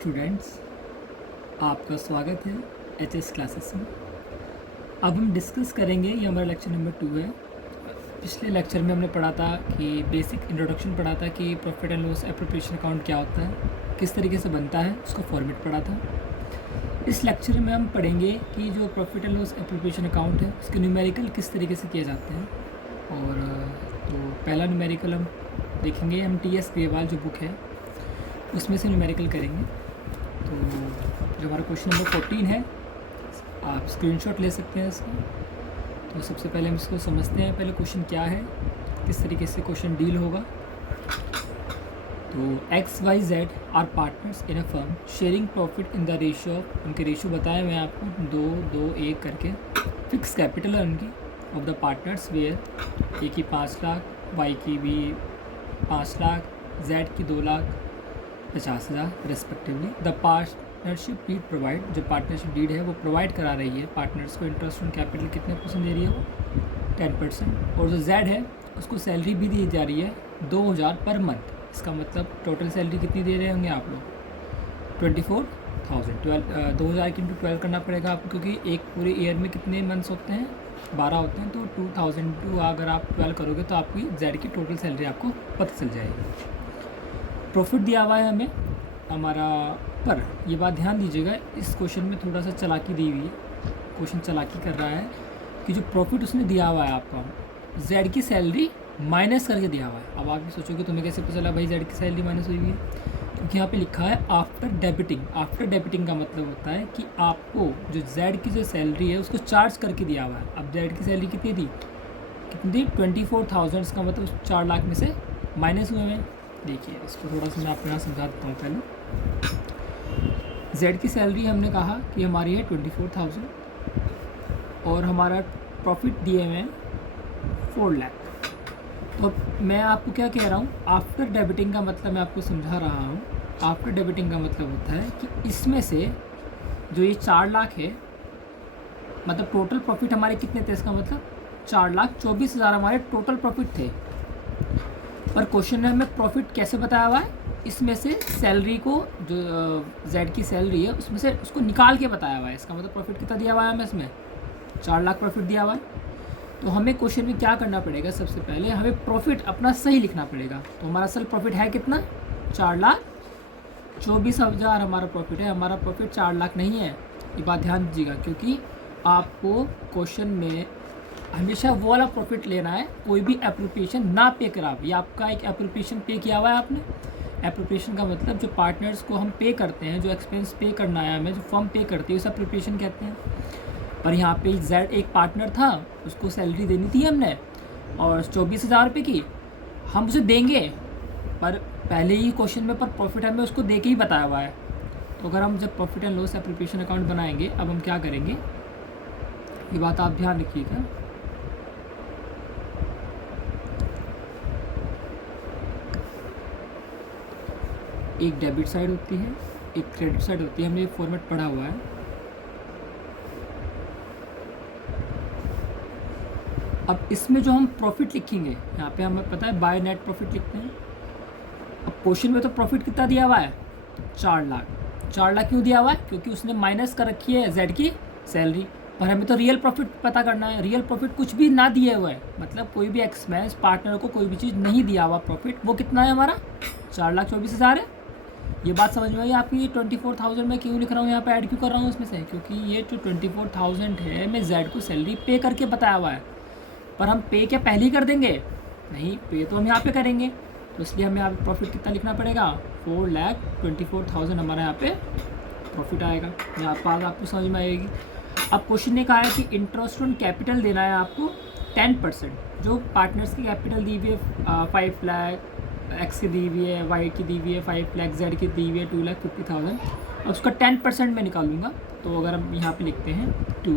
Students, आपका स्वागत है एचएस क्लासेस में। अब हम डिस्कस करेंगे, ये हमारा लेक्चर नंबर 2 है। पिछले लेक्चर में हमने पढ़ा था कि बेसिक इंट्रोडक्शन पढ़ा था कि profit and loss appropriation account क्या होता है, किस तरीके से बनता है, उसका फॉर्मेट पढ़ा था। इस लेक्चर में हम पढ़ेंगे कि जो profit and loss appropriation account है उसके न्यूमेरिकल किस तरीके से किए जाते हैं। और तो पहला न्यूमेरिकल हम देखेंगे, हम टी.एस. ग्रेवाल जो बुक है उसमें से न्यूमेरिकल करेंगे। तो जो हमारा क्वेश्चन नंबर 14 है, आप स्क्रीनशॉट ले सकते हैं इसका। तो सबसे पहले हम इसको समझते हैं, पहले क्वेश्चन क्या है, किस तरीके से क्वेश्चन डील होगा। तो XYZ are partners in a firm sharing profit in the ratio, उनके रेशियो बताया मैं आपको 2-2-1 करके। फिक्स कैपिटल है उनकी of the partners where, A की 5 लाख, वाई की भी 5 लाख, जेड की 2,50,000 respectively. The partnership deed provide, जो पार्टनरशिप डीड है वो प्रोवाइड करा रही है पार्टनर्स को इंटरेस्ट ऑन कैपिटल कितने % दे रही है, वो 10%। और जो जेड है उसको सैलरी भी दी जा रही है 2,000 पर मंथ। इसका मतलब टोटल सैलरी कितनी दे रहे होंगे आप लोग, 24,000। 2,000 की 12 करना पड़ेगा आपको, क्योंकि एक पूरे ईयर में कितने मंथ्स होते हैं, 12 होते हैं। तो 2,000 अगर आप 12 करोगे तो आपकी जेड की टोटल सैलरी आपको पता चल जाएगी। प्रॉफिट दिया हुआ है हमें हमारा, पर ये बात ध्यान दीजिएगा, इस क्वेश्चन में थोड़ा सा चालाकी दी हुई है। क्वेश्चन चालाकी कर रहा है कि जो प्रॉफिट उसने दिया हुआ है आपका, जेड की सैलरी माइनस करके दिया हुआ है। अब आप भी सोचोगे तुम्हें कैसे पता चला भाई जेड की सैलरी माइनस हुई है, क्योंकि यहाँ पे लिखा है आफ्टर डेबिटिंग। आफ्टर डेबिटिंग का मतलब होता है कि आपको जो जेड की जो सैलरी है उसको चार्ज करके दिया हुआ है। अब जेड की सैलरी कितनी दी, 24,000, का मतलब 4 लाख में से माइनस हुए हैं। देखिए इसको थोड़ा सा मैं आपको यहाँ समझा देता हूँ। पहले जेड की सैलरी हमने कहा कि हमारी है 24,000 और हमारा प्रॉफिट दिए हुए हैं 4 लाख। तो मैं आपको क्या कह रहा हूँ, आफ्टर डेबिटिंग का मतलब मैं आपको समझा रहा हूँ। आफ्टर डेबिटिंग का मतलब होता है कि इसमें से जो ये 4 लाख है, मतलब टोटल प्रॉफिट हमारे कितने थे, इसका मतलब 4,24,000 हमारे टोटल प्रॉफिट थे। पर क्वेश्चन में हमें प्रॉफिट कैसे बताया हुआ है, इसमें से सैलरी को, जो जेड की सैलरी है उसमें से उसको निकाल के बताया हुआ है। इसका मतलब प्रॉफिट कितना दिया हुआ है हमें, इसमें 4 लाख प्रॉफिट दिया हुआ है। तो हमें क्वेश्चन में क्या करना पड़ेगा, सबसे पहले हमें प्रॉफिट अपना सही लिखना पड़ेगा। तो हमारा असल प्रॉफिट है कितना, 4,24,000 हमारा प्रॉफिट है। हमारा प्रॉफिट 4 लाख नहीं है, ये बात ध्यान दीजिएगा, क्योंकि आपको क्वेश्चन में हमेशा वो वाला प्रॉफिट लेना है, कोई भी एप्रोप्रिएशन ना पे करा। ये आपका एक एप्रोप्रिएशन पे किया हुआ है आपने। एप्रोप्रिएशन का मतलब जो पार्टनर्स को हम पे करते हैं, जो एक्सपेंस पे करना है हमें, जो फर्म पे करती है, उसे एप्रोप्रिएशन कहते हैं। पर यहाँ पे जेड एक पार्टनर था, उसको सैलरी देनी थी हमने और 24,000 रुपये की, हम उसे देंगे, पर पहले ही क्वेश्चन में पर प्रॉफिट हमें उसको दे के ही बताया हुआ है। तो अगर हम जब profit and loss appropriation account बनाएंगे, अब हम क्या करेंगे, ये बात आप ध्यान रखिएगा। एक डेबिट साइड होती है, एक क्रेडिट साइड होती है, हमने ये फॉर्मेट पढ़ा हुआ है। अब इसमें जो हम प्रॉफिट लिखेंगे, यहाँ पे हमें पता है बाय नेट प्रॉफिट लिखते हैं। अब क्वेश्चन में तो प्रॉफिट कितना दिया हुआ है, 4 लाख। 4 लाख क्यों दिया हुआ है, क्योंकि उसने माइनस कर रखी है जेड की सैलरी। पर हमें तो रियल प्रॉफिट पता करना है। रियल प्रॉफिट कुछ भी ना दिए हुआ है, मतलब कोई भी एक्सपेंस, पार्टनर को कोई भी चीज़ नहीं दिया हुआ, प्रॉफिट वो कितना है हमारा, 4,24,000 है। ये बात समझ में आई आपकी। ये 24,000 मैं क्यों लिख रहा हूँ यहाँ पे, ऐड क्यों कर रहा हूँ इसमें से, क्योंकि ये जो 24,000 है मैं जेड को सैलरी पे करके बताया हुआ है। पर हम पे क्या पहले ही कर देंगे, नहीं, पे तो हम यहाँ पे करेंगे। तो इसलिए हमें यहाँ पे प्रॉफिट कितना लिखना पड़ेगा, 4,24,000 हमारा यहाँ पे प्रॉफिट आएगा। यहाँ बात आपको समझ में आएगी। अब क्वेश्चन ने कहा है कि इंटरेस्ट ऑन कैपिटल देना है आपको 10%। जो पार्टनर्स की कैपिटल दी हुई है 5 लाख, एक्स की दी हुई है, वाई की दी हुई है 5 लाख, जेड की दी हुई है 2,50,000। अब उसका 10% मैं निकालूंगा। तो अगर हम यहाँ पे लिखते हैं टू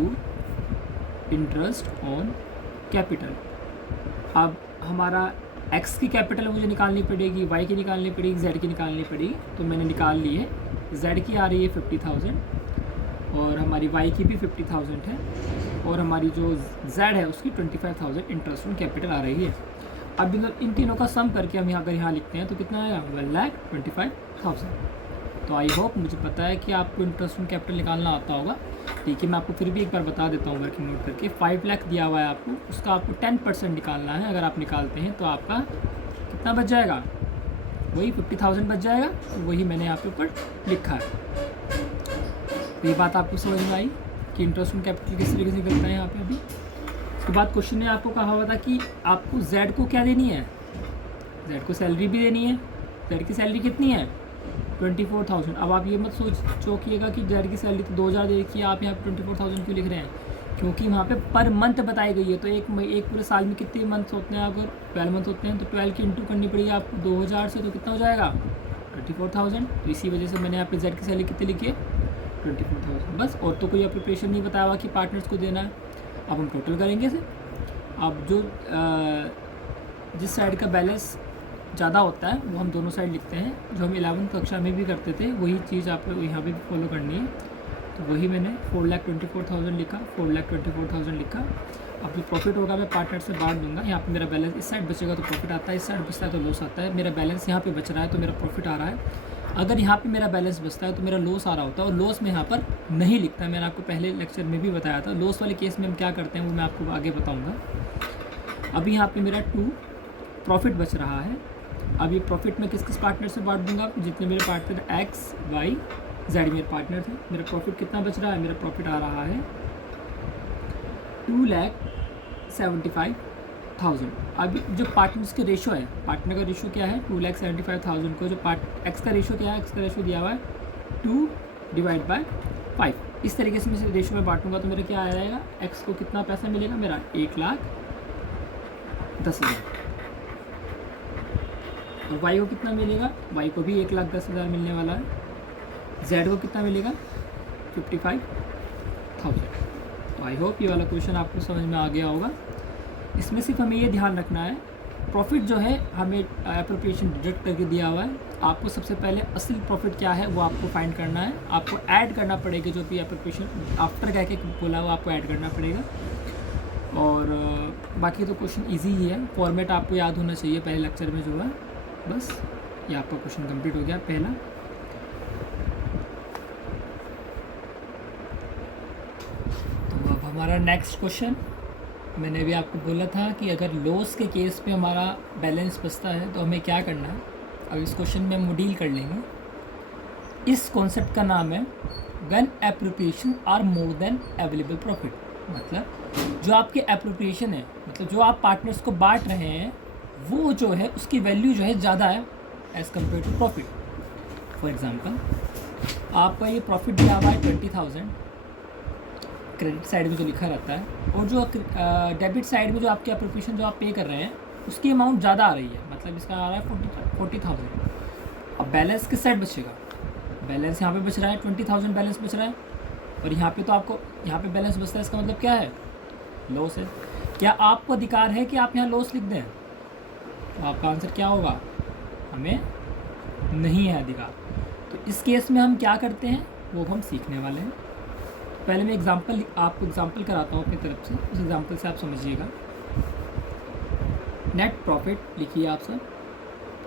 इंटरेस्ट ऑन कैपिटल, अब हमारा एक्स की कैपिटल मुझे निकालनी पड़ेगी, वाई की निकालनी पड़ेगी, जेड की निकालनी पड़ेगी। तो मैंने निकाल ली है। जेड की आ रही है 50,000 और हमारी वाई की भी 50,000 है, और हमारी जो जेड है उसकी 25,000 इंटरेस्ट ऑन कैपिटल आ रही है। अब इन तीनों का सम करके हम यहाँ अगर यहाँ लिखते हैं तो कितना आएगा, 1,25,000। तो आई होप, मुझे पता है कि आपको इंटरेस्ट ऑन कैपिटल निकालना आता होगा। ठीक है, मैं आपको फिर भी एक बार बता देता हूँ वर्किंग नोट करके। 5 लाख दिया हुआ है आपको, उसका आपको 10% निकालना है। अगर आप निकालते हैं तो आपका कितना बच जाएगा, वही 50,000 बच जाएगा। तो वही मैंने यहाँ पे ऊपर लिखा है। तो ये बात आपको समझ में आई कि इंटरेस्ट ऑन कैपिटल किस तरीके से करता है यहाँ पे अभी। उसके बाद क्वेश्चन ने आपको कहा हुआ था कि आपको जेड को क्या देनी है, जेड को सैलरी भी देनी है। जेड की सैलरी कितनी है, 24,000। अब आप ये मत चौंकिएगा कि जेड की सैलरी तो 2,000 दे रखी है, आप यहाँ पे 24,000 क्यों लिख रहे हैं, क्योंकि वहाँ पे पर मंथ बताई गई है। तो एक पूरे साल में कितने मंथ्स होते हैं, अगर 12 मंथ होते हैं तो 12 की इंटू करनी पड़ेगी आपको 2,000 से, तो कितना हो जाएगा 24,000। तो इसी वजह से मैंने यहाँ पे जेड की सैलरी कितनी लिखी है, 24,000 बस। और तो कोई अप्रोप्रिएशन नहीं बताया हुआ कि पार्टनर्स को देना है। अब हम टोटल करेंगे इसे। अब जो जिस साइड का बैलेंस ज़्यादा होता है वो हम दोनों साइड लिखते हैं, जो हम 11वीं कक्षा में भी करते थे, वही चीज़ आपको यहाँ पे भी फॉलो करनी है। तो वही मैंने 4,24,000 लिखा, 4,24,000 लिखा। अब जो प्रॉफिट होगा मैं पार्टनर से बांट दूंगा। यहाँ पे मेरा बैलेंस इस साइड बचेगा तो प्रॉफिट आता है, इस साइड बचता है तो लॉस आता है। मेरा बैलेंस यहाँ पे बच रहा है तो मेरा प्रॉफिट आ रहा है। अगर यहाँ पे मेरा बैलेंस बचता है तो मेरा लॉस आ रहा होता है, और लॉस में यहाँ पर नहीं लिखता। मैंने आपको पहले लेक्चर में भी बताया था। लॉस वाले केस में हम क्या करते हैं वो मैं आपको आगे बताऊँगा। अभी यहाँ पर मेरा 2 प्रॉफिट बच रहा है। अब ये प्रॉफिट मैं किस किस पार्टनर से बांट दूंगा, जितने मेरे पार्टनर X, Y, Z मेरे पार्टनर थे। मेरा प्रॉफिट कितना बच रहा है, मेरा प्रॉफिट आ रहा है 2,75,000। अब जो पार्टनर्स के रेशो है, पार्टनर का रेशो क्या है, 2,75,000 को जो X का रेशो क्या है, X का रेशो दिया हुआ है 2/5। इस तरीके से मैं रेशो में बांटूंगा तो मेरा क्या आ जाएगा, X को कितना पैसा मिलेगा, मेरा 1,10,000। और Y को कितना मिलेगा, Y को भी 1,10,000 मिलने वाला है। Z को कितना मिलेगा, 55,000। तो आई होप ये वाला क्वेश्चन आपको समझ में आ गया होगा। इसमें सिर्फ हमें ये ध्यान रखना है, प्रॉफिट जो है हमें एप्रोप्रिएशन डिडक्ट करके दिया हुआ है। आपको सबसे पहले असल प्रॉफिट क्या है वो आपको फाइंड करना है। आपको ऐड करना पड़ेगा, जो भी एप्रोप्रिएशन आफ्टर कह के बोला वो आपको ऐड करना पड़ेगा। और बाकी तो क्वेश्चन ईजी ही है, फॉर्मेट आपको याद होना चाहिए पहले लेक्चर में जो है। बस ये आपका क्वेश्चन कंप्लीट हो गया पहला। तो अब हमारा नेक्स्ट क्वेश्चन, मैंने भी आपको बोला था कि अगर लॉस के केस में हमारा बैलेंस बचता है तो हमें क्या करना है। अब इस क्वेश्चन में हम डील कर लेंगे। इस कॉन्सेप्ट का नाम है when appropriation are more than available profit. मतलब जो आपके एप्रोप्रिएशन है, मतलब जो आप पार्टनर्स को बांट रहे हैं, वो जो है उसकी वैल्यू जो है ज़्यादा है as compare to profit. For example आपका ये प्रॉफिट दिया हुआ है 20,000 क्रेडिट साइड में जो लिखा रहता है, और जो डेबिट साइड में जो आपकी एप्रोप्रिएशन जो आप पे कर रहे हैं उसकी अमाउंट ज़्यादा आ रही है, मतलब इसका आ रहा है 40,000। अब बैलेंस किस साइड बचेगा, बैलेंस यहाँ पे बच रहा है 20,000 बैलेंस बच रहा है, और यहाँ पे तो आपको यहाँ पे बैलेंस बचता है, इसका मतलब क्या है, लॉस है। क्या आपको अधिकार है कि आप यहाँ लॉस लिख दें, तो आपका आंसर क्या होगा, हमें नहीं है अधिकार। तो इस केस में हम क्या करते हैं वो हम सीखने वाले हैं। पहले मैं आपको एग्जांपल कराता हूँ अपनी तरफ से, उस एग्जांपल से आप समझिएगा। नेट प्रॉफिट लिखिए आप सब,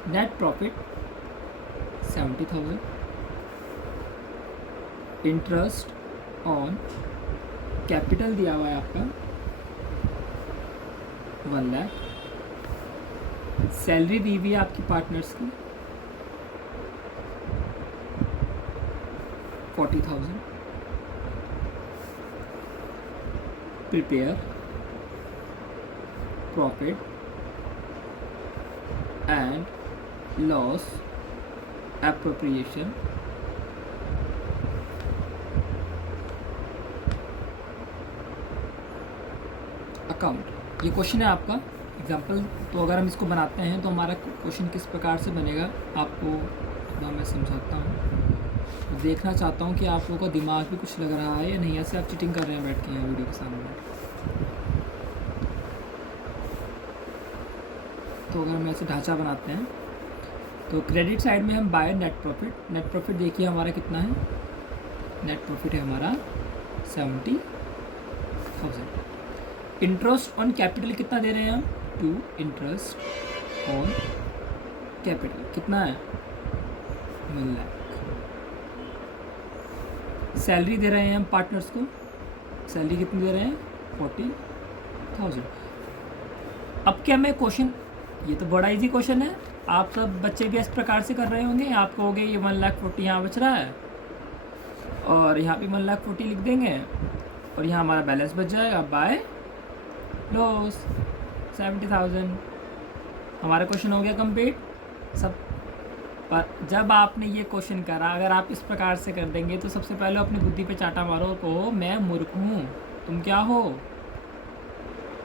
net profit 70,000, interest on capital दिया हुआ है आपका 1 लाख, सैलरी दी हुई है आपकी पार्टनर्स की 40,000, prepare profit and loss appropriation account. ये क्वेश्चन है आपका एग्जाम्पल। तो अगर हम इसको बनाते हैं तो हमारा क्वेश्चन किस प्रकार से बनेगा आपको थोड़ा मैं समझाता हूँ। तो देखना चाहता हूँ कि आप लोगों का दिमाग भी कुछ लग रहा है या नहीं, ऐसे आप चीटिंग कर रहे हैं बैठ के यहाँ वीडियो के सामने। तो अगर हम ऐसे ढांचा बनाते हैं तो क्रेडिट साइड में हम by net profit, net profit देखिए हमारा कितना है, नेट प्रॉफिट है हमारा 70,000। इंटरेस्ट ऑन कैपिटल कितना दे रहे हैं हम, 2, इंटरेस्ट ऑन कैपिटल कितना है 1 लाख। सैलरी दे रहे हैं हम पार्टनर्स को, सैलरी कितनी दे रहे हैं 40,000। अब क्या मैं क्वेश्चन, ये तो बड़ा इजी क्वेश्चन है, आप सब बच्चे भी इस प्रकार से कर रहे होंगे। आप कहोगे ये 1,40,000 यहाँ बच रहा है और यहाँ पे 1,40,000 लिख देंगे और यहाँ हमारा बैलेंस बच जाएगा बाय लॉस 70,000। हमारा क्वेश्चन हो गया कंप्लीट सब। पर जब आपने ये क्वेश्चन करा, अगर आप इस प्रकार से कर देंगे तो सबसे पहले अपनी बुद्धि पे चाटा मारो, कहो मैं मूर्ख हूँ। तुम क्या हो?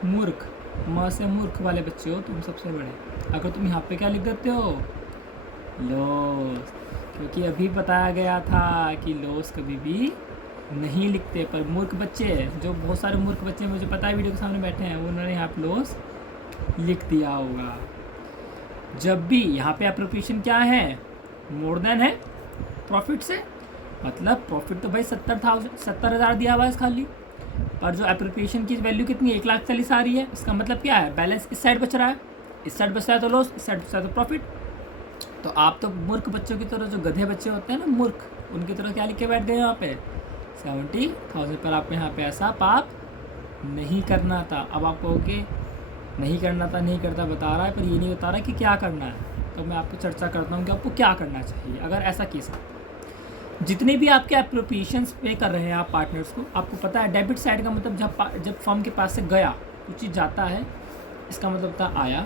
मूर्ख। माँ से मूर्ख वाले बच्चे हो तुम सबसे बड़े। अगर तुम यहाँ पे क्या लिख देते हो? लॉस, क्योंकि अभी बताया गया था कि लॉस कभी भी नहीं लिखते। पर मूर्ख बच्चे, जो बहुत सारे मूर्ख बच्चे मुझे पता है वीडियो के सामने बैठे हैं, उन्होंने यहाँ पे लॉस लिख दिया होगा। जब भी यहाँ पे एप्रोप्रिएशन क्या है? मोर देन है प्रॉफिट से, मतलब प्रॉफिट तो भाई 70,000 दिया हुआ है खाली, पर जो एप्रोप्रिएशन की वैल्यू कितनी है 1,40,000 आ रही है। इसका मतलब क्या है? बैलेंस इस साइड बच रहा है, इस साइड बच रहा है तो लॉस, इस साइड बच रहा है तो प्रॉफिट। तो आप तो मूर्ख बच्चों की तरह, जो गधे बच्चे होते हैं ना मूर्ख, उनकी तरह क्या लिख के बैठ गए यहाँ पे 70,000। पर आपको यहाँ पे ऐसा पाप नहीं करना था। अब आप कहोगे नहीं करना था, नहीं करता बता रहा है, पर ये नहीं बता रहा कि क्या करना है। तो मैं आपको चर्चा करता हूँ कि आपको क्या करना चाहिए अगर ऐसा केस है। जितने भी आपके एप्रोप्रिएशंस पे कर रहे हैं आप पार्टनर्स को, आपको पता है डेबिट साइड का मतलब जब फर्म के पास से गया कुछ चीज़ जाता है, इसका मतलब था आया।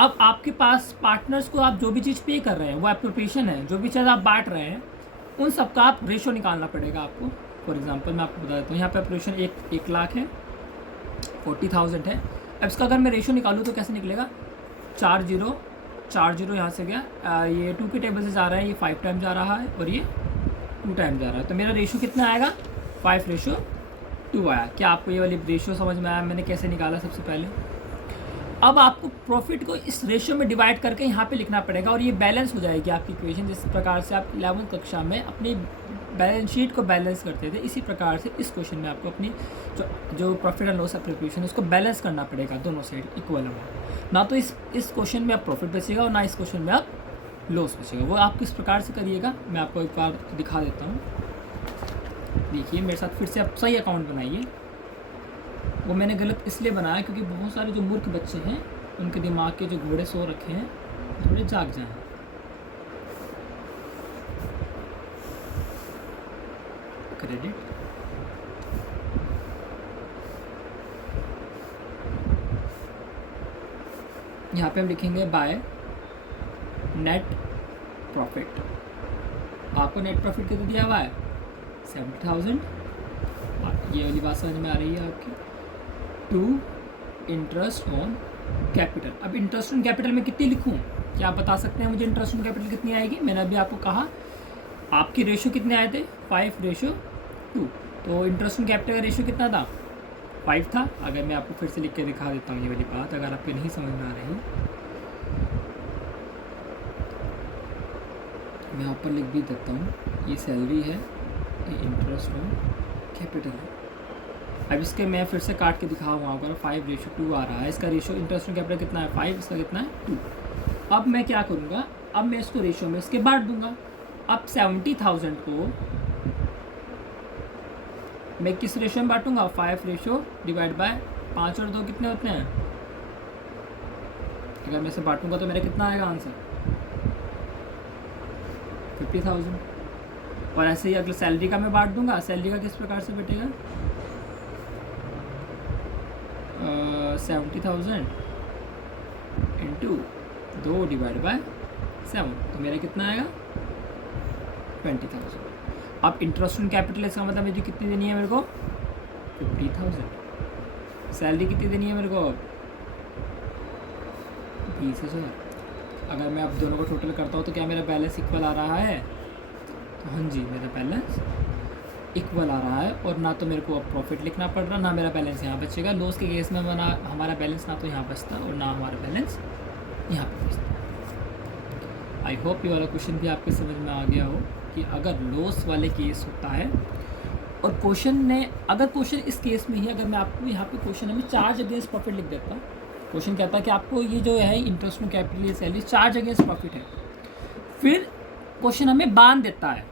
अब आपके पास पार्टनर्स को आप जो भी चीज़ पे कर रहे हैं वो एप्रोप्रिएशन है, जो भी चीज़ आप बांट रहे हैं उन सब का आप रेशो निकालना पड़ेगा आपको। फॉर एग्जांपल मैं आपको बता देता हूँ, यहाँ पे एप्रोप्रिएशन 1,00,000 है, 40,000 है। अब इसका अगर मैं रेशो निकालूँ तो कैसे निकलेगा? 4 0 यहाँ से गया, ये 2 के टेबल से जा रहा है, ये 5 टाइम जा रहा है और ये 2 टाइम जा रहा है। तो मेरा रेशो कितना आएगा? 5:2 आया। क्या आपको ये वाली रेशो समझ में आया मैंने कैसे निकाला? सबसे पहले अब आपको प्रॉफिट को इस रेशियो में डिवाइड करके यहाँ पे लिखना पड़ेगा और ये बैलेंस हो जाएगी आपकी इक्वेशन। जिस प्रकार से आप 11वीं कक्षा में अपनी बैलेंस शीट को बैलेंस करते थे, इसी प्रकार से इस क्वेश्चन में आपको अपनी जो प्रॉफिट एंड लॉस एप्रोप्रिएशन है उसको बैलेंस करना पड़ेगा, दोनों साइड इक्वल अमाउंट। ना तो इस क्वेश्चन में आप प्रॉफिट बचेगा और ना इस क्वेश्चन में आप लॉस बचेगा। वो आप किस प्रकार से करिएगा मैं आपको एक बार दिखा देता हूँ। देखिए मेरे साथ फिर से आप सही अकाउंट बनाइए। वो मैंने गलत इसलिए बनाया क्योंकि बहुत सारे जो मूर्ख बच्चे हैं उनके दिमाग के जो घोड़े सो रखे हैं थोड़े जाग जाएं। क्रेडिट, यहाँ पे हम लिखेंगे बाय नेट प्रॉफिट। आपको नेट प्रॉफिट कितना दिया हुआ है? 70,000। ये वाली बात समझ में आ रही है आपकी? To interest on capital. अब इंटरेस्ट ऑन कैपिटल में कितनी लिखूं? क्या आप बता सकते हैं मुझे इंटरेस्ट ऑन कैपिटल कितनी आएगी? मैंने अभी आपको कहा आपकी रेशो कितने आए थे? 5:2। तो इंटरेस्ट ऑन कैपिटल का रेशो कितना था? 5 था। अगर मैं आपको फिर से लिख के दिखा देता हूँ ये वाली बात, अगर आपको नहीं समझ में आ रही, मैं यहाँ पर लिख भी देता हूँ। ये सैलरी है, ये इंटरेस्ट ऑन कैपिटल है। अब इसके मैं फिर से काट के दिखाऊँगा आपको। 5:2 आ रहा है, इसका रेशो इंटरेस्ट ऑन कैपिटल कितना है? 5, इसका कितना है? 2। अब मैं क्या करूँगा? अब मैं इसको रेशो में इसके बांट दूंगा। अब 70,000 को मैं किस रेशो में बांटूंगा? 5 डिवाइड बाय 5 और 2 कितने होते हैं? अगर मैं इसे बांटूंगा तो मेरा कितना आएगा आंसर? 50,000। और ऐसे ही अगर सैलरी का मैं बांट दूंगा, सैलरी का किस प्रकार से बैठेगा? 70,000 इंटू 2 डिवाइड बाय 7, तो मेरा कितना आएगा? 20,000। अब इंटरेस्ट ऑन कैपिटल, इसका मतलब मुझे कितनी देनी है मेरे को? 50,000। सैलरी कितनी देनी है मेरे को? 20,000। अगर मैं अब दोनों को टोटल करता हूँ तो क्या मेरा बैलेंस इक्वल आ रहा है? तो हाँ जी, मेरा बैलेंस इक्वल आ रहा है। और ना तो मेरे को अब प्रॉफिट लिखना पड़ रहा, ना मेरा बैलेंस यहाँ बचेगा। लॉस के केस में हमारा बैलेंस ना तो यहाँ बचता और ना हमारा बैलेंस यहाँ पर बचता। आई होप ये वाला क्वेश्चन भी आपके समझ में आ गया हो कि अगर लॉस वाले केस होता है और क्वेश्चन ने, अगर क्वेश्चन इस केस में ही, अगर मैं आपको यहाँ पे क्वेश्चन में चार्ज अगेंस्ट प्रॉफिट लिख देता हूँ। क्वेश्चन कहता है कि आपको ये जो है इंटरेस्ट ऑन कैपिटल, ये सैलरी चार्ज अगेंस्ट प्रॉफिट है। फिर क्वेश्चन हमें बांध देता है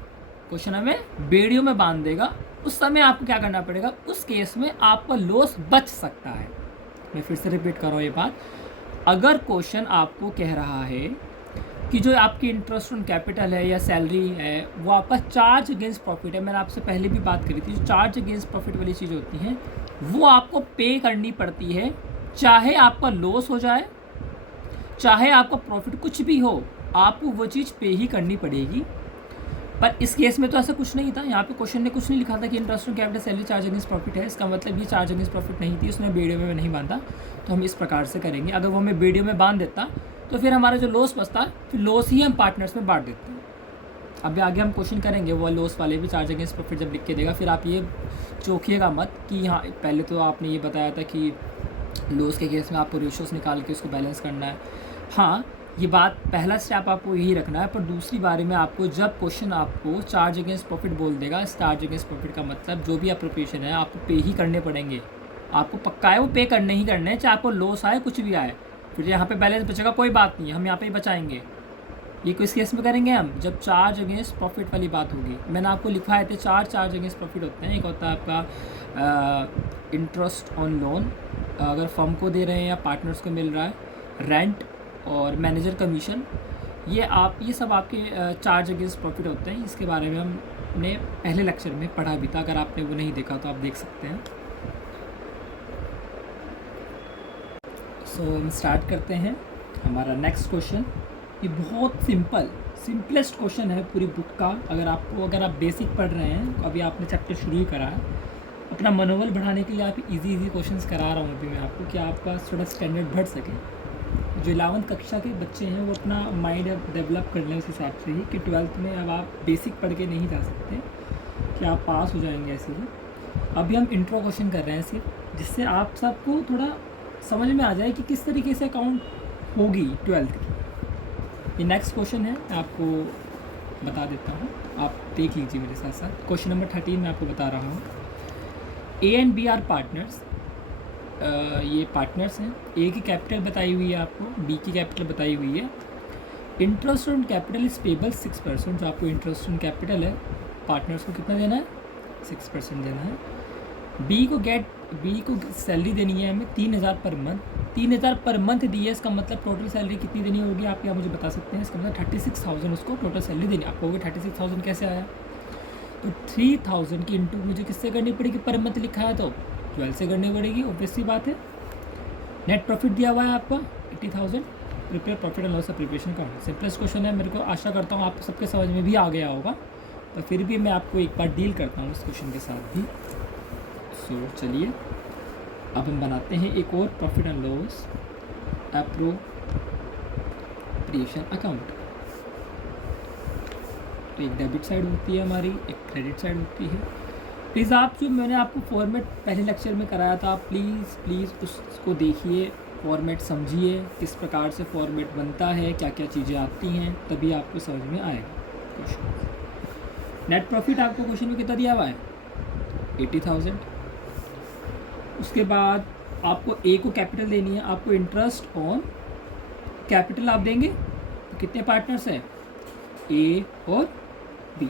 क्वेश्चन हमें बेड़ियों में बांध देगा, उस समय आपको क्या करना पड़ेगा, उस केस में आपका लॉस बच सकता है। मैं फिर से रिपीट कर रहा हूँ ये बात, अगर क्वेश्चन आपको कह रहा है कि जो आपकी इंटरेस्ट ऑन कैपिटल है या सैलरी है वो आपका चार्ज अगेंस्ट प्रॉफिट है, मैंने आपसे पहले भी बात करी थी, जो चार्ज अगेंस्ट प्रॉफिट वाली चीज़ होती हैं वो आपको पे करनी पड़ती है, चाहे आपका लॉस हो जाए चाहे आपका प्रॉफिट कुछ भी हो, आपको वो चीज़ पे ही करनी पड़ेगी। पर इस केस में तो ऐसा कुछ नहीं था, यहाँ पे क्वेश्चन ने कुछ नहीं लिखा था कि interest on capital salary charge against profit है, इसका मतलब ये चार्ज अगेंस्ट प्रॉफिट नहीं थी, उसने वीडियो में नहीं बांधा। तो हम इस प्रकार से करेंगे, अगर वो हमें वीडियो में बांध देता तो फिर हमारा जो लॉस बचता फिर लॉस ही हम पार्टनर्स में बांट देते हैं। अभी आगे हम क्वेश्चन करेंगे, वो लॉस वाले भी चार्ज अगेंस्ट प्रॉफिट जब लिख के देगा, फिर आप ये चौंकिएगा मत कि हाँ पहले तो आपने ये बताया था कि लॉस के केस में आपको रेशियोस निकाल के उसको बैलेंस करना है। हाँ ये बात पहला स्टेप आपको यही रखना है, पर दूसरी बारे में आपको जब क्वेश्चन आपको चार्ज अगेंस्ट प्रॉफिट बोल देगा, इस चार्ज अगेंस्ट प्रॉफिट का मतलब जो भी अप्रोप्रिएशन है आपको पे ही करने पड़ेंगे, आपको पक्का है वो पे करने ही करने हैं, चाहे आपको लॉस आए कुछ भी आए। फिर यहाँ पे बैलेंस बचेगा कोई बात नहीं है, हम यहाँ पे ही बचाएंगे। ये किस केस में करेंगे हम, जब चार्ज अगेंस्ट प्रॉफिट वाली बात होगी। मैंने आपको लिखवाए थे चार्ज अगेंस्ट प्रॉफिट होते हैं, एक होता है आपका इंटरेस्ट ऑन लोन, अगर फर्म को दे रहे हैं या पार्टनर्स को मिल रहा है, रेंट और मैनेजर कमीशन, ये सब आपके चार्ज अगेंस्ट प्रॉफिट होते हैं। इसके बारे में हमने पहले लेक्चर में पढ़ा भी था, अगर आपने वो नहीं देखा तो आप देख सकते हैं। सो हम स्टार्ट करते हैं हमारा नेक्स्ट क्वेश्चन। ये बहुत सिंपलेस्ट क्वेश्चन है पूरी बुक का। अगर आप बेसिक पढ़ रहे हैं तो अभी आपने चैप्टर शुरू ही करा है, अपना मनोबल बढ़ाने के लिए आप इजी क्वेश्चंस करा रहा हूँ अभी मैं आपको, कि आपका थोड़ा स्टैंडर्ड बढ़ सके। जो 11वीं कक्षा के बच्चे हैं वो अपना माइंड डेवलप कर लें उस हिसाब से ही, कि 12th में अब आप बेसिक पढ़ के नहीं जा सकते कि आप पास हो जाएंगे ऐसे ही। अभी हम इंट्रो क्वेश्चन कर रहे हैं सिर्फ, जिससे आप सबको थोड़ा समझ में आ जाए कि किस तरीके से अकाउंट होगी 12th की। ये नेक्स्ट क्वेश्चन है, मैं आपको बता देता हूँ, आप देख लीजिए मेरे साथ साथ। क्वेश्चन नंबर 13 मैं आपको बता रहा हूँ। A and B are partners, ये पार्टनर्स हैं। ए की कैपिटल बताई हुई है आपको, बी की कैपिटल बताई हुई है। Interest on capital is payable 6%, जो आपको इंटरेस्ट ऑन कैपिटल है पार्टनर्स को कितना देना है, 6% देना है। बी को सैलरी देनी है हमें 3000 पर मंथ, 3000 पर मंथ दी है, इसका मतलब टोटल सैलरी कितनी देनी होगी आप यहाँ मुझे बता सकते हैं। इसका मतलब 36,000 उसको टोटल सैलरी देनी। आप कहोगे 36,000 कैसे आया, तो 3000 की इंटू मुझे किससे करनी पड़ेगी, पर मंथ लिखा है तो 12 से करनी पड़ेगी, ऑब्वियसली बात है। नेट प्रॉफिट दिया हुआ है आपका 80,000, prepare profit and loss preparation का सिंपलेस्ट क्वेश्चन है। मेरे को आशा करता हूँ आप सबके समझ में भी आ गया होगा, पर फिर भी मैं आपको एक बार डील करता हूँ इस क्वेश्चन के साथ भी। सो चलिए अब हम बनाते हैं एक और profit and loss appropriation account. तो एक डेबिट साइड होती है हमारी, एक क्रेडिट साइड होती है। प्लीज़ आप जो मैंने आपको फॉर्मेट पहले लेक्चर में कराया था, प्लीज़ उसको देखिए, फॉर्मेट समझिए, किस प्रकार से फॉर्मेट बनता है, क्या क्या चीज़ें आती हैं, तभी आपको समझ में आएगा क्वेश्चन। नेट प्रॉफिट आपको क्वेश्चन में कितना दिया हुआ है, 80,000। उसके बाद आपको ए को कैपिटल देनी है, आपको इंटरेस्ट ऑन कैपिटल आप देंगे, तो कितने पार्टनर्स हैं, ए और बी।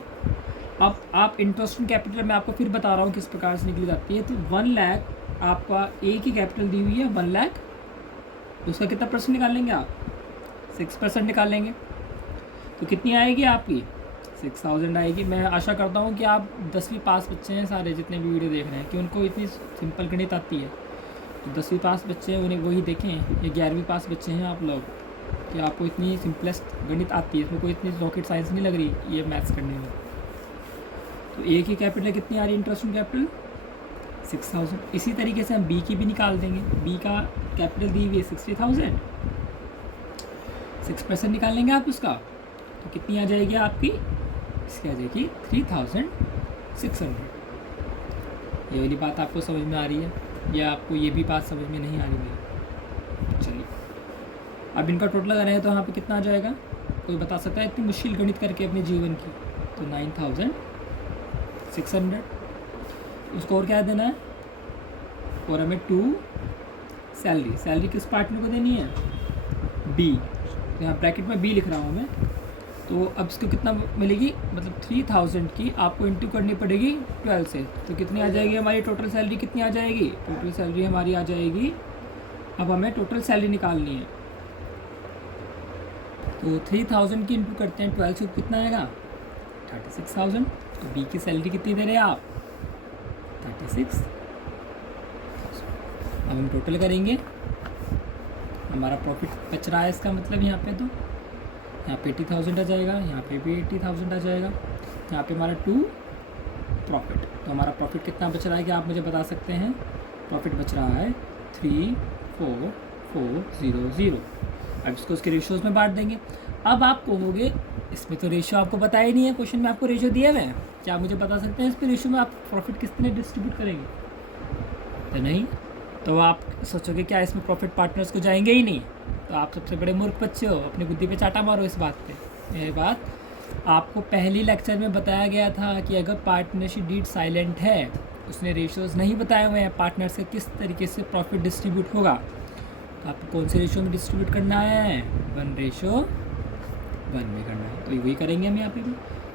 अब आप इंटरेस्ट ऑन कैपिटल मैं आपको फिर बता रहा हूँ किस प्रकार से निकली जाती है। तो 1 लाख आपका ए की कैपिटल दी हुई है 1 लाख, तो उसका कितना परसेंट निकाल लेंगे आप, 6% निकाल लेंगे, तो कितनी आएगी आपकी, 6000 आएगी। मैं आशा करता हूँ कि आप 10वीं पास बच्चे हैं सारे जितने भी वीडियो देख रहे हैं, कि उनको इतनी सिंपल गणित आती है। तो 10वीं पास बच्चे हैं उन्हें वही देखें, ये 11वीं पास बच्चे हैं आप लोग, कि आपको इतनी सिंपलेस्ट गणित आती है, इसमें कोई इतनी रॉकेट साइंस नहीं लग रही ये मैथ्स करने में। तो ए की कैपिटल कितनी आ रही है, इंटरेस्ट ऑन कैपिटल 6000। इसी तरीके से हम बी की भी निकाल देंगे। बी का कैपिटल दी हुई है 60,000, 6% निकाल लेंगे आप उसका, तो कितनी आ जाएगी आपकी, इसकी आ जाएगी 3600। ये वाली बात आपको समझ में आ रही है, या आपको ये भी बात समझ में नहीं आ रही है। चलिए अब इनका टोटल अगर है तो यहाँ पे कितना आ जाएगा, कोई बता सकता है इतनी मुश्किल गणित करके अपने जीवन की, तो 9600। उसको और क्या देना है, और हमें 2 सैलरी किस पार्टनर को देनी है, बी। तो यहाँ ब्रैकेट में बी लिख रहा हूँ मैं, तो अब इसको कितना मिलेगी, मतलब 3000 की आपको इंटू करनी पड़ेगी 12 से, तो कितनी आ जाएगी हमारी टोटल सैलरी, कितनी आ जाएगी, टोटल सैलरी हमारी आ जाएगी, अब हमें टोटल सैलरी निकालनी है। तो 3000 की इंटू करते हैं 12 से, कितना आएगा 36,000। तो बी की सैलरी कितनी दे रहे हैं आप, 36। अब हम टोटल करेंगे, हमारा प्रॉफिट बच रहा है, इसका मतलब यहाँ पे तो यहाँ पे 80,000 आ जाएगा, यहाँ पे भी 80,000 आ जाएगा, यहाँ पे हमारा 2 प्रॉफिट। तो हमारा प्रॉफिट कितना बच रहा है, क्या आप मुझे बता सकते हैं, प्रॉफिट बच रहा है 34400। अब इसको उसके रेशियोज़ में बांट देंगे। अब आप कहोगे इसमें तो रेशियो आपको पता ही नहीं है, क्वेश्चन में आपको रेशियो दिए हुए हैं, क्या आप मुझे बता सकते हैं इस पर रेशियो में आप प्रॉफिट किस तरह डिस्ट्रीब्यूट करेंगे, तो नहीं, तो आप सोचोगे क्या इसमें प्रॉफिट पार्टनर्स को जाएंगे ही नहीं, तो आप सबसे बड़े मूर्ख बच्चे हो, अपनी बुद्धि पे चाटा मारो इस बात पे। यह बात आपको पहली लेक्चर में बताया गया था कि अगर पार्टनरशिप डीड साइलेंट है, उसने रेशियोज़ नहीं बताए हुए हैं पार्टनर से किस तरीके से प्रॉफिट डिस्ट्रीब्यूट होगा, तो आपको कौन से रेशियो में डिस्ट्रीब्यूट करना है, 1:1 में करना है। तो वही करेंगे हम यहाँ पे भी,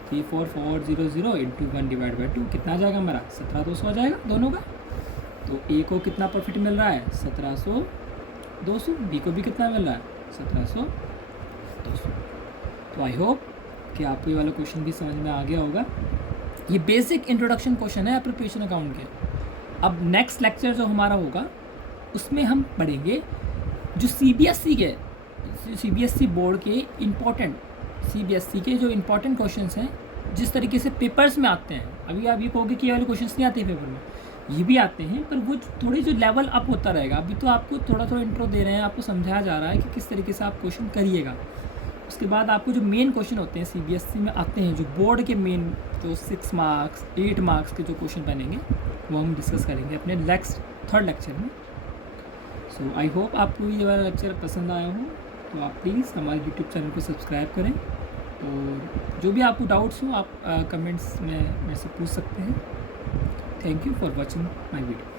34400 इंटू 1/2 कितना आ जाएगा हमारा, 17,200 आ जाएगा दोनों का। तो ए को कितना प्रॉफिट मिल रहा है, 17,200, बी को भी कितना मिल रहा है, 17,200। तो आई होप कि आपको ये वाला क्वेश्चन भी समझ में आ गया होगा। ये बेसिक इंट्रोडक्शन क्वेश्चन है प्रिपरेशन अकाउंट के। अब नेक्स्ट लेक्चर जो हमारा होगा उसमें हम पढ़ेंगे जो सीबीएसई बोर्ड के इम्पोर्टेंट, सीबीएसई के जो इम्पोर्टेंट क्वेश्चंस हैं, जिस तरीके से पेपर्स में आते हैं। अभी आप ये कहोगे कि ये वाले क्वेश्चंस नहीं आते पेपर में, ये भी आते हैं, पर वो थोड़ी जो लेवल अप होता रहेगा। अभी तो आपको थोड़ा थोड़ा इंट्रो दे रहे हैं, आपको समझाया जा रहा है कि किस तरीके से आप क्वेश्चन करिएगा। उसके बाद आपको जो मेन क्वेश्चन होते हैं सीबीएसई में आते हैं, जो बोर्ड के मेन जो 6 मार्क्स 8 मार्क्स के जो क्वेश्चन बनेंगे, वो हम डिस्कस करेंगे अपने नेक्स्ट 3rd लेक्चर में। सो आई होप आपको ये वाला लेक्चर पसंद आया हो, तो आप प्लीज़ हमारे यूट्यूब चैनल को सब्सक्राइब करें, और जो भी आपको डाउट्स हो आप कमेंट्स में मेरे से पूछ सकते हैं। Thank you for watching my video.